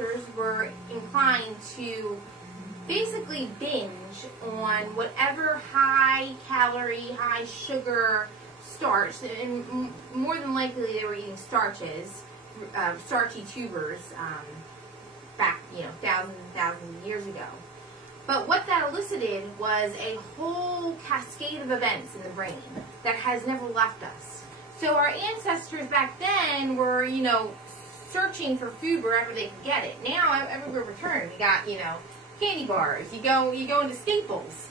ancestors were inclined to basically binge on whatever high calorie, high sugar starch, and more than likely they were eating starches, starchy tubers, back, thousands and thousands of years ago. But what that elicited was a whole cascade of events in the brain that has never left us. So our ancestors back then were, searching for food wherever they could get it. Now, everywhere we turn, we got, candy bars. You go into Staples.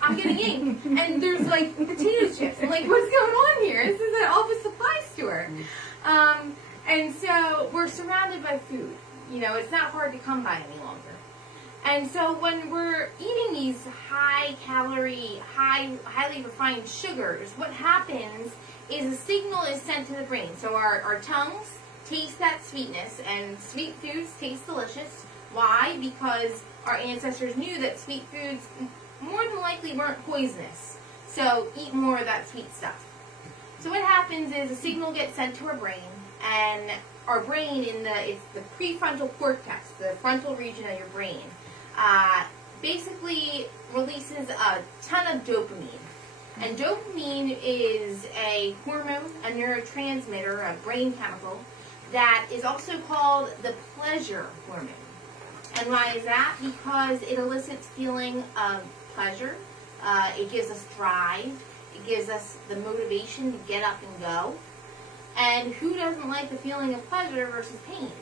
I'm getting ink, and there's like potato chips. I'm like, what's going on here? This is an office supply store. And so we're surrounded by food. It's not hard to come by any longer. And so when we're eating these high calorie, highly refined sugars, what happens is a signal is sent to the brain. So our tongues taste that sweetness, and sweet foods taste delicious. Why? Because our ancestors knew that sweet foods more than likely weren't poisonous. So eat more of that sweet stuff. So what happens is a signal gets sent to our brain, and our brain it's the prefrontal cortex, the frontal region of your brain, basically releases a ton of dopamine. And dopamine is a hormone, a neurotransmitter, a brain chemical, that is also called the pleasure hormone. And why is that? Because it elicits feeling of pleasure. It gives us drive. It gives us the motivation to get up and go. And who doesn't like the feeling of pleasure versus pain?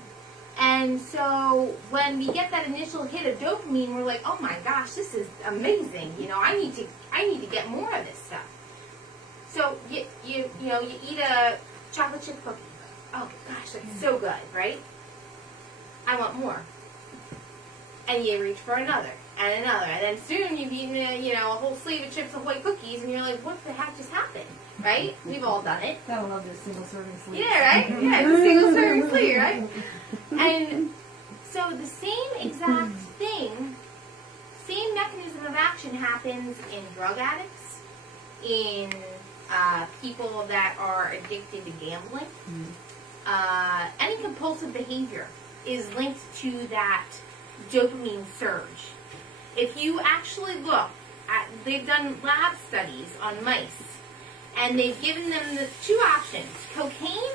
And so when we get that initial hit of dopamine, we're like, oh my gosh, this is amazing. I need to get more of this stuff. So you eat a chocolate chip cookie. Oh gosh, that's so good, right? I want more. And you reach for another and another, and then soon you've eaten a whole sleeve of Chips Ahoy cookies, and you're like, what the heck just happened? Right? We've all done it. Gotta love this single serving sleeve. Yeah, right? Yeah, it's a single serving sleeve, right? And so the same exact thing, same mechanism of action happens in drug addicts, in people that are addicted to gambling. Any compulsive behavior is linked to that dopamine surge. If you actually look at, they've done lab studies on mice, and they've given them the two options, cocaine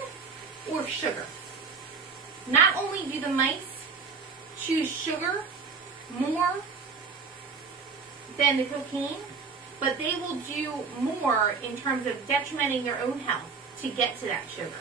or sugar. Not only do the mice choose sugar more than the cocaine, but they will do more in terms of detrimenting their own health to get to that sugar.